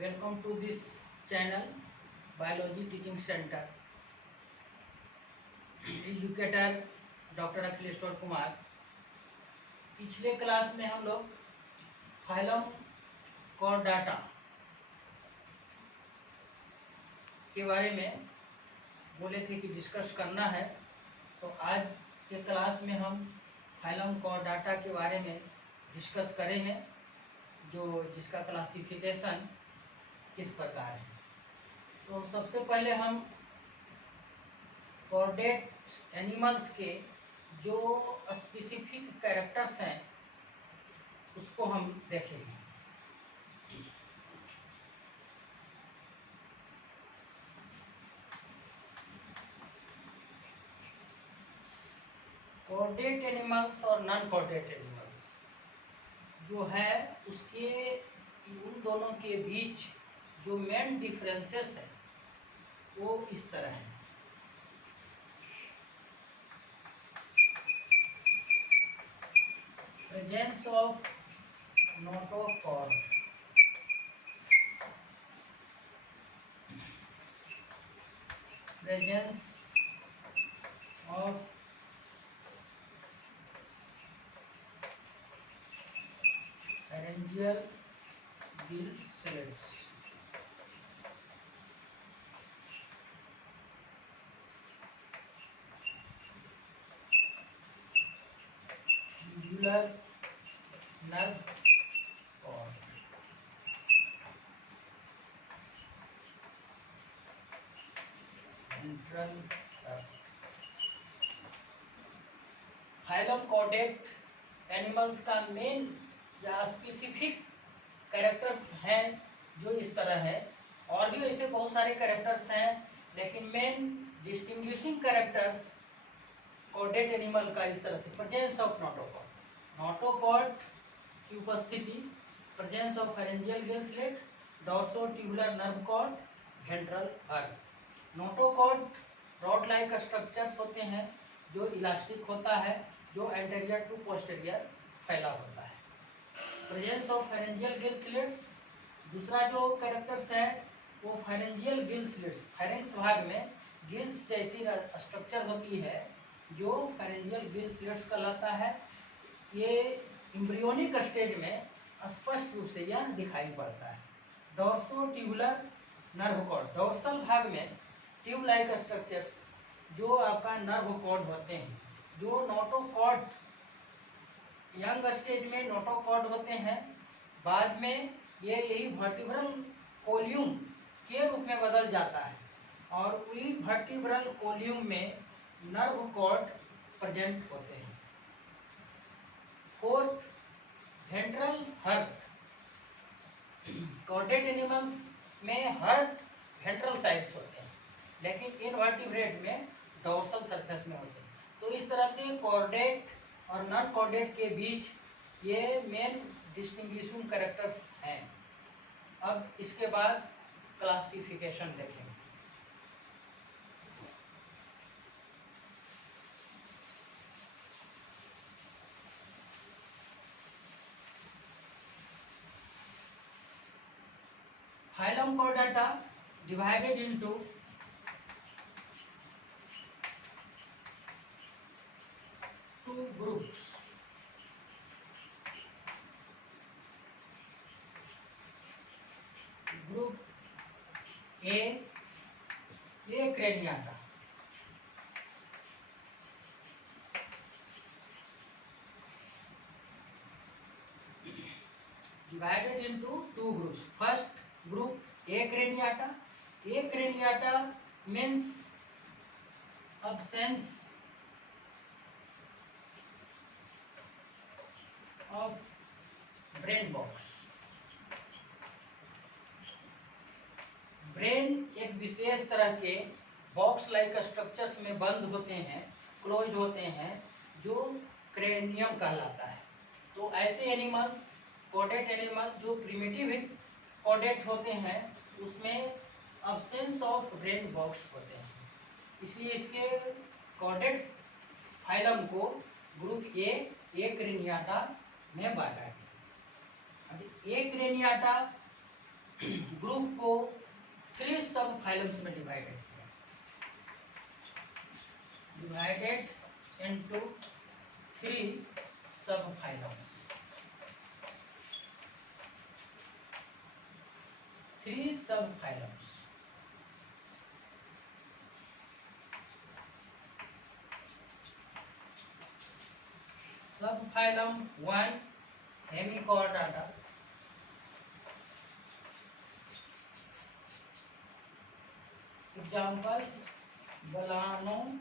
Welcome to this channel Biology Teaching Center. Educator doctor Akhileshwar Kumar. पिछले class में हम लोग फाइलम कॉर्डाटा के बारे में बोले थे कि डिस्कस करना है, तो आज के क्लास में हम फाइलम कॉर्डाटा के बारे में डिस्कस करेंगे, जिसका क्लासिफिकेशन इस प्रकार है। तो सबसे पहले हम कॉर्डेट एनिमल्स के जो स्पेसिफिक कैरेक्टर्स हैं उसको हम देखेंगे। कॉर्डेट एनिमल्स और नॉन कॉर्डेट एनिमल्स जो है उसके उन दोनों के बीच जो मेन डिफरेंसेस है वो इस तरह है। Presence of notochord, presence of pharyngeal gill slits, tubular nerve cord, ventral nerve। Phylum chordate animals का मेन या स्पेसिफिक कैरेक्टर्स हैं जो इस तरह है। और भी ऐसे बहुत सारे कैरेक्टर्स हैं, लेकिन main distinguishing characters chordate animal का इस तरह से। प्रेजेंस ऑफ नोटोकॉर्ड, नोटोकॉर्ड की उपस्थिति, presence of pharyngeal gill slit, dorsotubular nerve cord, ventral heart. Notochord rod like structures होते हैं जो इलास्टिक होता है, जो एंटेरियर टू पोस्टेरियर फैला होता है। Presence of pharyngeal gill slits, दूसरा जो कैरेक्टर्स है वो फेरेंजियल गिल स्लिट्स, फेरेंक्स भाग में गिल्स जैसी स्ट्रक्चर होती है जो फेरेंजियल गिल स्लिट्स कहलाता है। ये एम्ब्रियोनिक स्टेज में स्पष्ट रूप से यह दिखाई पड़ता है। डॉर्सोट्यूबुलर नर्व कॉर्ड, डॉर्सल भाग में ट्यूब लाइक स्ट्रक्चर्स जो आपका नर्व कॉर्ड होते हैं, जो नोटोकॉर्ड यंग स्टेज में नोटोकॉर्ड होते हैं, बाद में ये यही वर्टिब्रल कोलियम के रूप में बदल जाता है और वही वर्टिब्रल कोलियम में नर्व कॉर्ड प्रेजेंट होते हैं। Fourth, ventral herb. Chordate animals में हर्ब वेंट्रल साइड्स होते हैं, लेकिन इनवर्टिब्रेट में डोर्सल सरफेस में होते हैं। तो इस तरह से कॉर्डेट और नॉन कॉर्डेट के बीच ये मेन डिस्टिंग्विशिंग कैरेक्टर्स हैं। अब इसके बाद क्लासिफिकेशन देखेंगे। Phylum Chordata divided into two groups. Group A Craniata, divided into two groups. First group A Craniata. A Craniata means absence of brain box। Brain एक विशेष तरह के बॉक्स लाइक स्ट्रक्चर्स में बंद होते हैं, क्लोज होते हैं, जो क्रेनियम कहलाता है। तो ऐसे एनिमल्स, कॉर्डेट एनिमल्स जो प्रिमिटिव कॉर्डेट होते हैं, उसमें अब्सेंस ऑफ ब्रेन बॉक्स होते हैं, इसलिए इसके कॉर्डेट फाइलम को ग्रुप ए क्रेनियाटा में बांटा गया। अब ए क्रेनियाटा ग्रुप को 3 सब फाइलम्स में डिवाइडेड किया, डिवाइडेड इनटू 3 सब फाइलम्स, 3 सब फाइलम्स। सब फाइलम 1 हेमिकॉर्डाटा, एग्जाम्पल बलानोग्लोसस।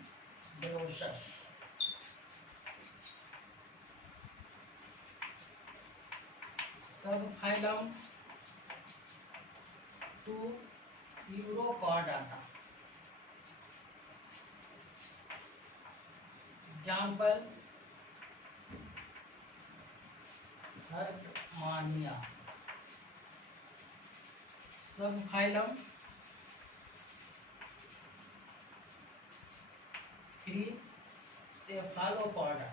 सब phylum 2 यूरोकॉर्डाटा, example Herdmania. Sub phylum 3 cephalochordata,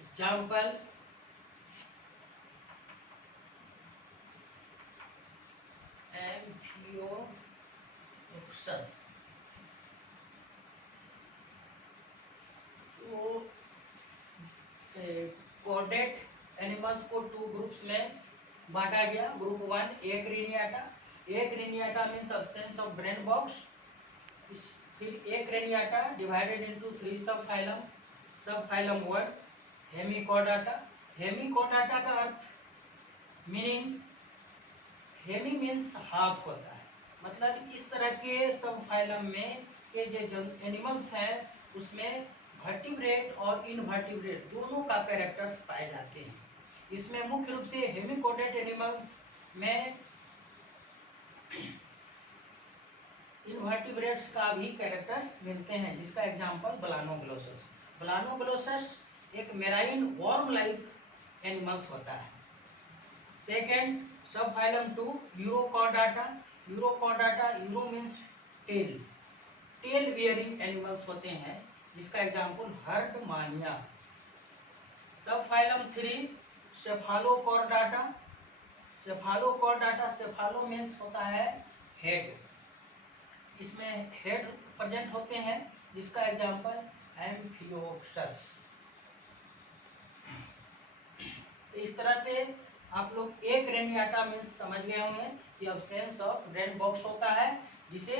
example amphioxus. तो कोडेड एनिमल्स को 2 ग्रुप्स में बांटा गया। Group 1 acraniata, acraniata means absence of brain box. फिर एग्रेनियाटा डिवाइडेड इनटू 3 सब फाइलम। सब फाइलम 1 हेमिकॉर्डाटा, हेमिकॉर्डाटा का अर्थ मीनिंग, हेमी मीन्स हाफ होता है, मतलब इस तरह के सब फाइलम में के जो एनिमल्स हैं उसमें वर्टिब्रेट और इनवर्टिब्रेट दोनों का कैरेक्टर्स पाए जाते हैं। इसमें मुख्य रूप से हेमिकोडेट एनिमल्स में इनवर्टिब्रेट्स का भी कैरेक्टर्स मिलते हैं, जिसका एग्जांपल बलानोग्लोसस। बलानोग्लोसस एक मेराइन वर्म लाइक एनिमल्स होता है। Second sub phylum 2 urochordata, urochordata, uro means tail, tail bearing animals होते हैं, जिसका एग्जांपल हर्टमानिया। सब फाइलम 3 सेफालोकॉर्डाटा, सेफालोकॉर्डाटा, सेफालो मीन्स होता है हेड, इसमें हेड प्रेजेंट होते हैं, जिसका एग्जांपल एम्फियोक्सस। इस तरह से आप लोग एक रेनियाटा मीन्स समझ गए होंगे कि अब्सेंस ऑफ ब्रेन बॉक्स होता है, जिसे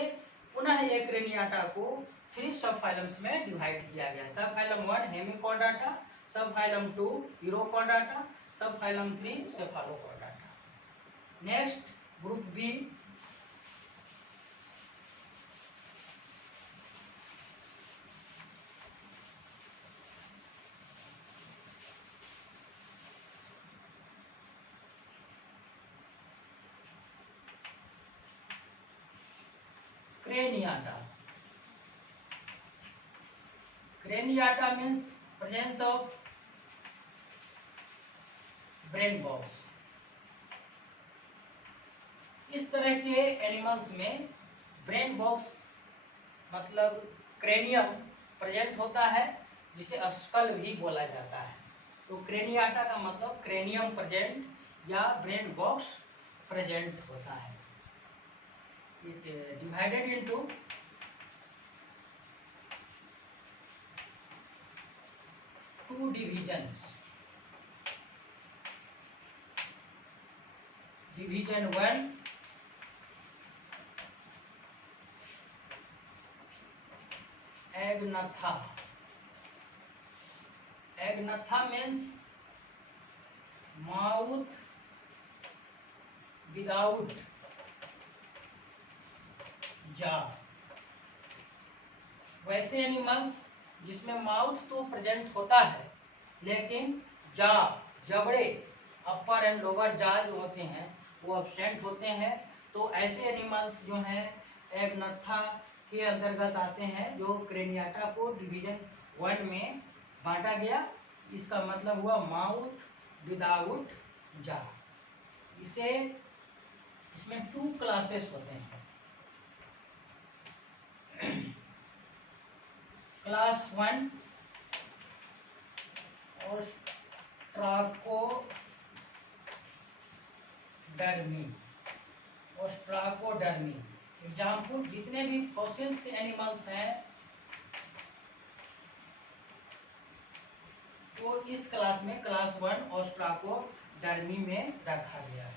पुनः एक रेनियाटा को 3 सब फाइलम्स में डिवाइड किया गया। सब फाइलम 1 हेमिकॉर्डाटा, सब फाइलम 2 यूरोकॉर्डाटा, sub phylum 3 cephalochordata. Next group B, craniata. Craniata means presence of brain box. इस तरह के एनिमल्स में ब्रेन बॉक्स मतलब क्रेनियम प्रेजेंट होता है, जिसे स्कल भी बोला जाता है। तो क्रेनियाटा का मतलब क्रेनियम प्रेजेंट या ब्रेन बॉक्स प्रेजेंट होता है। It divided into 2 divisions. Division 1 agnatha, agnatha means mouth without jaw. वैसे एनिमल्स जिसमें माउथ तो प्रेजेंट होता है, लेकिन जा, जबड़े, अपर एंड लोअर जा जो होते हैं वो एब्सेंट होते हैं। तो ऐसे एनिमल्स जो हैं एग्नथा के अंतर्गत आते हैं, जो क्रेनियाटा को डिवीजन 1 में बांटा गया। इसका मतलब हुआ माउथ विदाउट जा। इसमें 2 क्लासेस होते हैं। क्लास 1 ऑस्ट्राकोडर्मी, ऑस्ट्राकोडर्मी। एग्जाम्पल, जितने भी फॉसिल्स एनिमल्स हैं वो इस क्लास में, क्लास 1 ऑस्ट्राकोडर्मी में रखा गया है।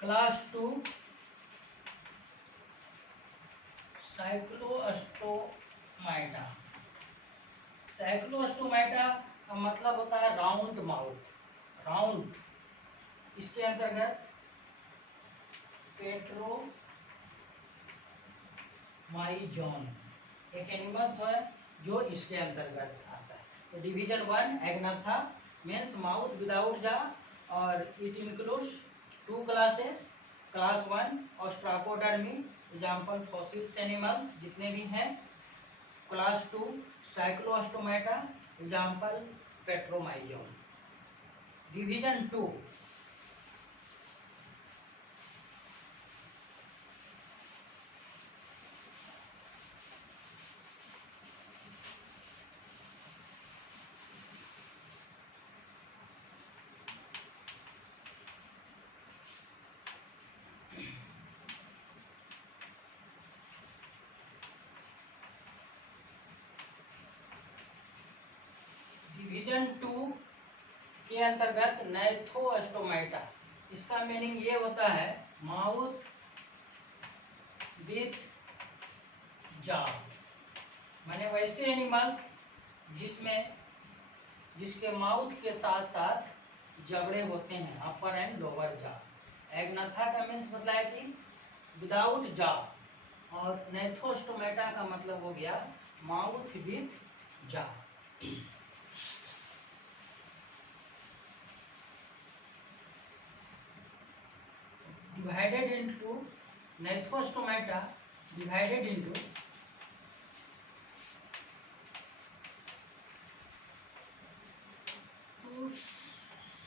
Class 2 Cyclostomata. साइक्लोस्टोमाटा का मतलब होता है राउंड माउथ, राउंड। इसके अंतर्गत पेट्रोमाइजोन एक एनिमल्स है जो इसके अंतर्गत आता है। तो division 1 agnatha means mouth without jaw, और it includes 2 classes. Class 1 ostracodermi, example fossils animals जितने भी हैं। Class 2 cyclostomata, example petromyzon. Division 2 division 2 के अंतर्गत नैथोस्टोमाटा। इसका मीनिंग ये होता है माउथ विथ जा, माने वैसे एनिमल्स जिसके माउथ के साथ साथ जबड़े होते हैं, अपर एंड लोअर जा। एग्नाथा का मीन्स मतलब है कि विदाउट जा, और नैथोस्टोमाटा का मतलब हो गया माउथ विथ जा। divided into Naithostomata divided into two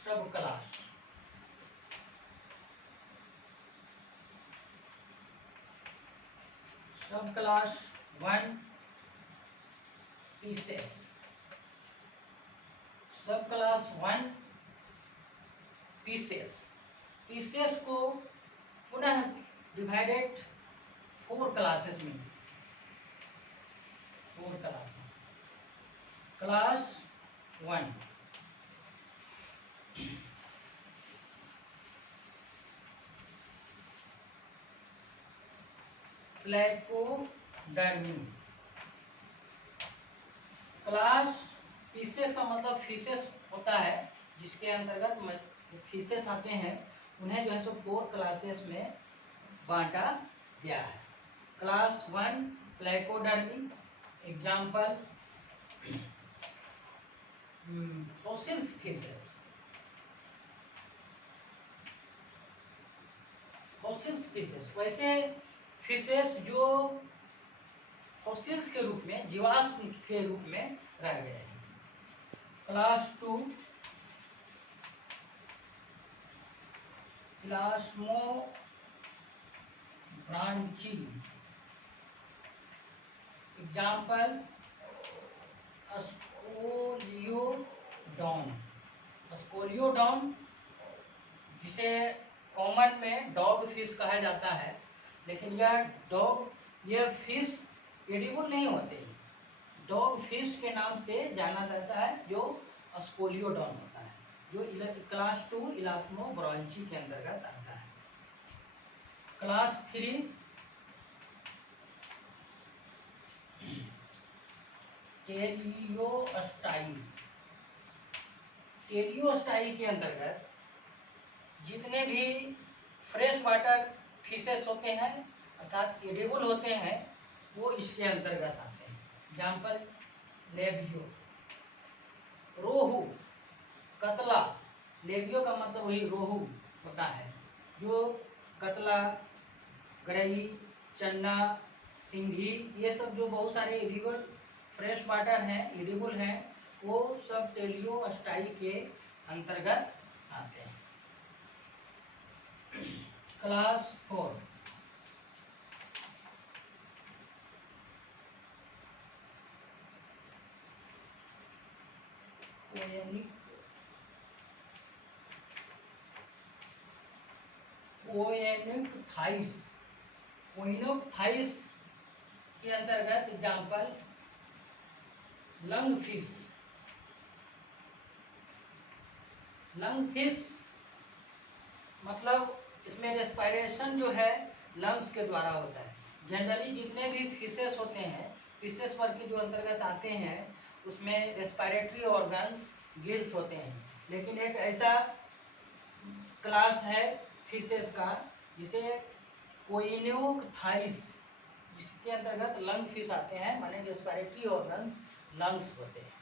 subclass. Subclass 1 pieces. Subclass 1 pieces. Pieces को पुनः डिवाइडेड 4 क्लासेस में, 4 क्लासेस। क्लास 1 प्लेकोडर्मी। क्लास पीसेस का मतलब फिशेस होता है, जिसके अंतर्गत फिशेस आते हैं, उन्हें जो है सो 4 क्लासेस में बांटा गया है। Class 1 placodermi, example fossils fishes. Fossils fishes वैसे फिशेस जो फॉसिल्स के रूप में, जीवाश्म के रूप में रह गए हैं। Class 2 elasmobranchii, example scoliodon. Scoliodon जिसे कॉमन में डॉग फिश कहा जाता है, लेकिन यह फिश एडिबल नहीं होते, डॉग फिश के नाम से जाना जाता है, जो स्कोलियोडॉन होता है, जो क्लास 2 इलास्मोब्रांची के अंतर्गत आता है। क्लास 3 टेलियोस्टाई। टेलियोस्टाई के अंतर्गत जितने भी फ्रेश वाटर फिशेस होते हैं, अर्थात एडिबल होते हैं, वो इसके अंतर्गत आते हैं। एग्जाम्पल लेबियो, रोहू, कतला। लेबियो का मतलब वही रोहू होता है, जो कतला, गरई, चन्ना, सिंघी, ये सब जो बहुत सारे एडिबल फ्रेश वाटर हैं, एडिबल हैं, वो सब टेलियोस्टाई के अंतर्गत आते हैं। क्लास 4 कोएनिक ओएनोक्थाइस। ओइनोक्थाइस के अंतर्गत example lung fish. Lung fish मतलब इसमें रेस्पिरेशन जो है लंग्स के द्वारा होता है। जनरली जितने भी फिशेस होते हैं, फिशेस वर्ग के जो अंतर्गत आते हैं, उसमें रेस्पिरेटरी ऑर्गन्स गिल्स होते हैं। लेकिन एक ऐसा क्लास है फिशेस का जिसे कोइनोक्थाइस, जिसके अंतर्गत लंग फिश आते हैं, माने रेस्पिरेटरी ऑर्गन्स लंग्स होते हैं।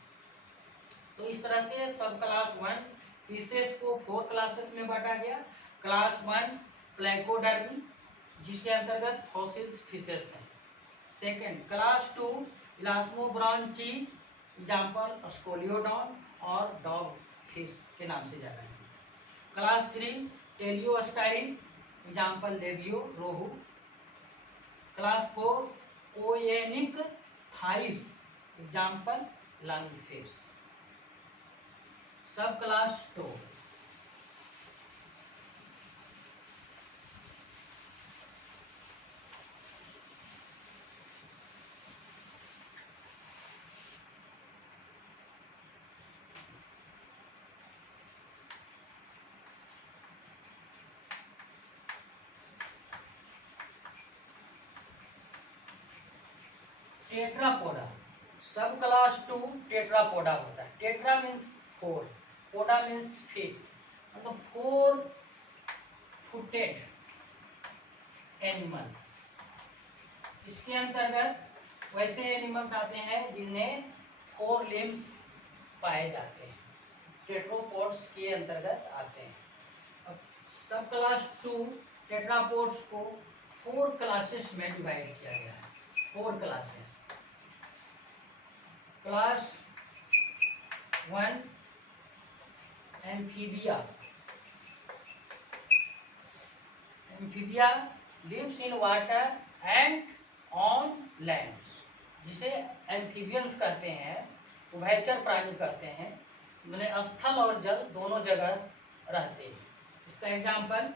तो इस तरह से सब क्लास 1 फिशेस को 4 क्लासेस में बांटा गया। क्लास 1 प्लैकोडर्मी, जिसके अंतर्गत फॉसिल्स फिशेस हैं। Second class 2 elasmobranchii, example scoliodon और डॉग फिश के नाम से जाना है। Class 3 teleostei, example Labeo rohu. Class 4 ओएनिक थाइस, example lung fish. Sub class 2 tetrapoda. Sub class 2 tetrapoda होता है। Tetra means 4, poda means feet, मतलब 4 फुटेड एनिमल्स। इसके अंतर्गत वैसे एनिमल्स आते हैं जिन्हें 4 लिम्स पाए जाते हैं, टेट्रोपोड्स के अंतर्गत आते हैं। अब सब क्लास 2 टेट्रापोड्स को 4 क्लासेस में डिवाइड किया गया है। 4 classes. Class 1 amphibia. Amphibia lives in water and on land, जिसे एम्फीबियंस कहते हैं, उभयचर प्राणी कहते हैं, मैंने स्थल और जल दोनों जगह रहते हैं। इसका एग्जाम्पल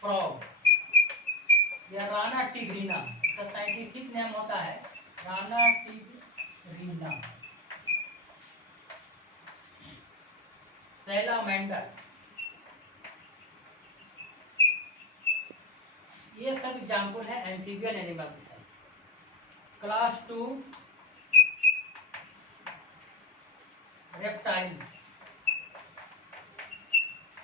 फ्रॉग या राना टिग्रीना, इसका साइंटिफिक नेम होता है राना टिग्रीना। सैलामेंडर, ये सब एग्जाम्पल है एम्फीबियन एनिमल्स है। Class 2 reptiles.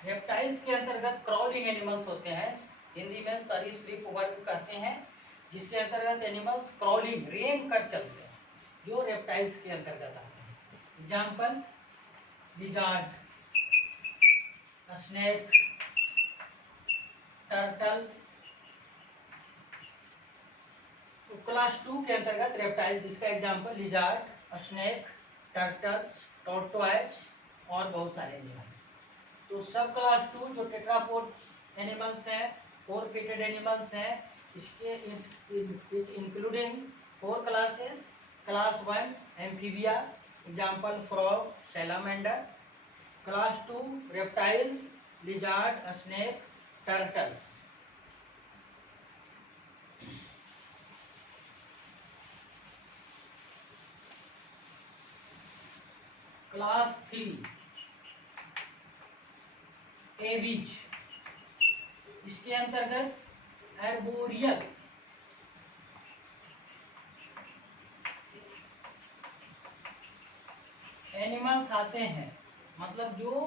रेप्टाइल्स के अंतर्गत क्राउलिंग एनिमल्स होते हैं, हिंदी में सरीसृप वर्ग कहते हैं, जिसके अंतर्गत एनिमल्स क्राउलिंग रेंग कर चलते हैं, जो रेप्टाइल्स के अंतर्गत आते हैं। Examples lizard, snake, turtle. तो क्लास 2 के अंतर्गत रेप्टाइल, जिसका example lizard, snake, turtles, tortoise और बहुत सारे एनिमल। तो सब क्लास 2 जो टेट्रापोड एनिमल्स हैं, 4 फीटेड एनिमल्स हैं, इसके including 4 classes. Class 1 amphibia, example frog, salamander. Class 2 reptiles, lizard, snake, turtles. Class 3 Abies, इसके अंतर्गत एर्बोरियल एनिमल्स आते हैं, मतलब जो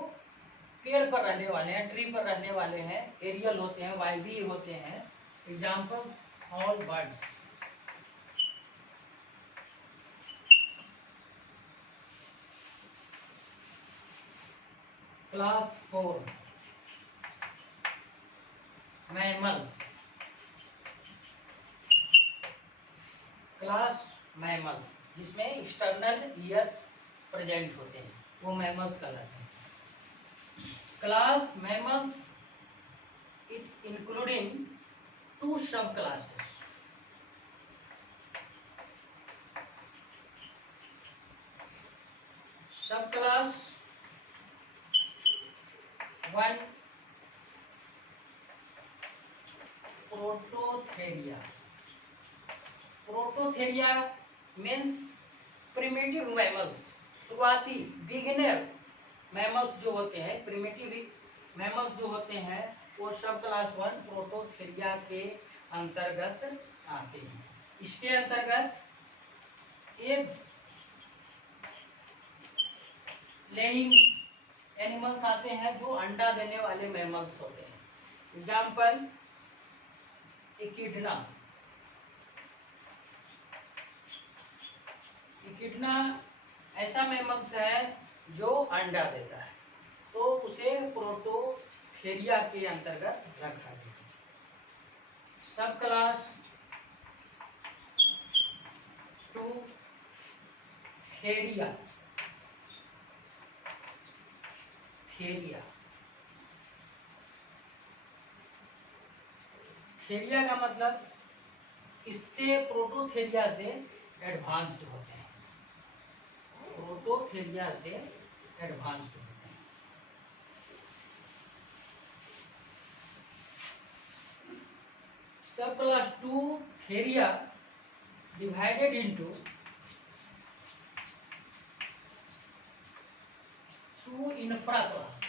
पेड़ पर रहने वाले हैं, ट्री पर रहने वाले हैं, एरियल होते हैं, वायवीय होते हैं। Examples all birds. Class 4 mammals. Class mammals जिसमें एक्सटर्नल ईयर्स प्रेजेंट होते हैं, वो मैमल्स कहलाते हैं। क्लास मैमल्स इट इंक्लूडिंग 2 सब क्लासेस। सब class 1 Prototheria. Prototheria means primitive mammals, शुरुआती बिगिनर मैमल्स जो होते हैं, प्रिमिटिव मैमल्स जो होते हैं वो सब क्लास 1 प्रोटोथेरिया के अंतर्गत आते हैं। इसके अंतर्गत एग्स लेइंग एनिमल्स आते हैं जो अंडा देने वाले मैमल्स होते हैं। Example echidna. इकिडना ऐसा मैमल्स है जो अंडा देता है, तो उसे प्रोटोथेरिया के अंतर्गत रखा गया। सब क्लास 2 थेरिया। थेरिया थेरिया का मतलब इससे प्रोटोथेरिया से एडवांस्ड होते हैं, प्रोटोथेरिया से एडवांस्ड होते हैं। सब class 2 थेरिया divided into 2 infra class.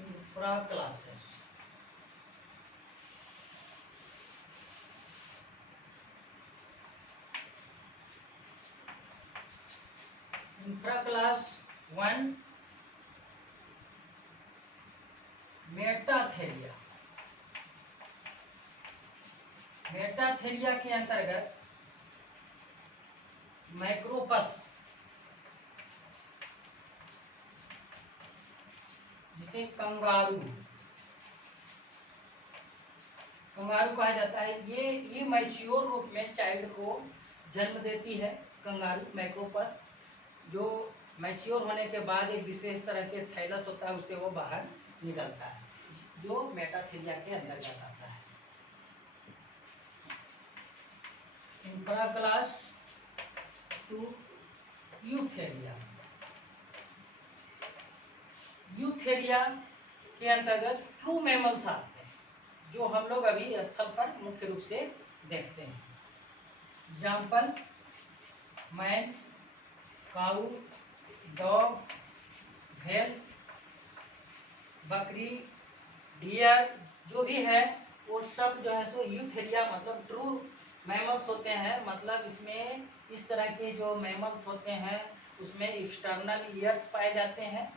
Infra classes. Infra class 1 Metatheria. Metatheria के अंतर्गत माइक्रोपस, जिसे कंगारू कहा जाता है, ये मैच्योर रूप में चाइल्ड को जन्म देती है। कंगारू मैक्रोपस जो मैच्योर होने के बाद एक विशेष तरह के थैलस होता है, उससे वो बाहर निकलता है, जो मेटाथेरिया के अंतर्गत आता है। Infra class 2 Eutheria. यूथेरिया के अंतर्गत ट्रू मैमल्स आते हैं, जो हम लोग अभी स्थल पर मुख्य रूप से देखते हैं। एग्जाम्पल मैन, काऊ, डॉग, भेल, बकरी, डियर, जो भी है वो सब जो है सो यूथेरिया मतलब ट्रू मैमल्स होते हैं। मतलब इसमें इस तरह के जो मैमल्स होते हैं उसमें एक्सटर्नल ईयर्स पाए जाते हैं।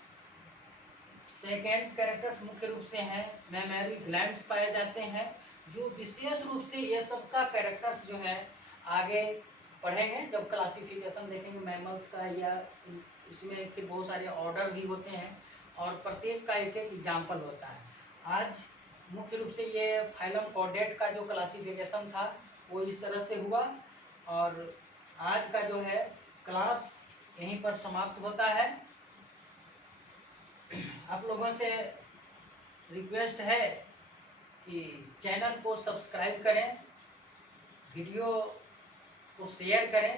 सेकेंड कैरेक्टर्स मुख्य रूप से हैं मैमरी ग्लैंड्स पाए जाते हैं, जो विशेष रूप से ये सब का कैरेक्टर्स जो है आगे पढ़ेंगे जब क्लासिफिकेशन देखेंगे मैमल्स का, या इसमें फिर बहुत सारे ऑर्डर भी होते हैं और प्रत्येक का एक एक एग्जाम्पल होता है। आज मुख्य रूप से ये फाइलम कॉर्डेट का जो क्लासिफिकेशन था वो इस तरह से हुआ, और आज का जो है क्लास यहीं पर समाप्त होता है। आप लोगों से रिक्वेस्ट है कि चैनल को सब्सक्राइब करें, वीडियो को शेयर करें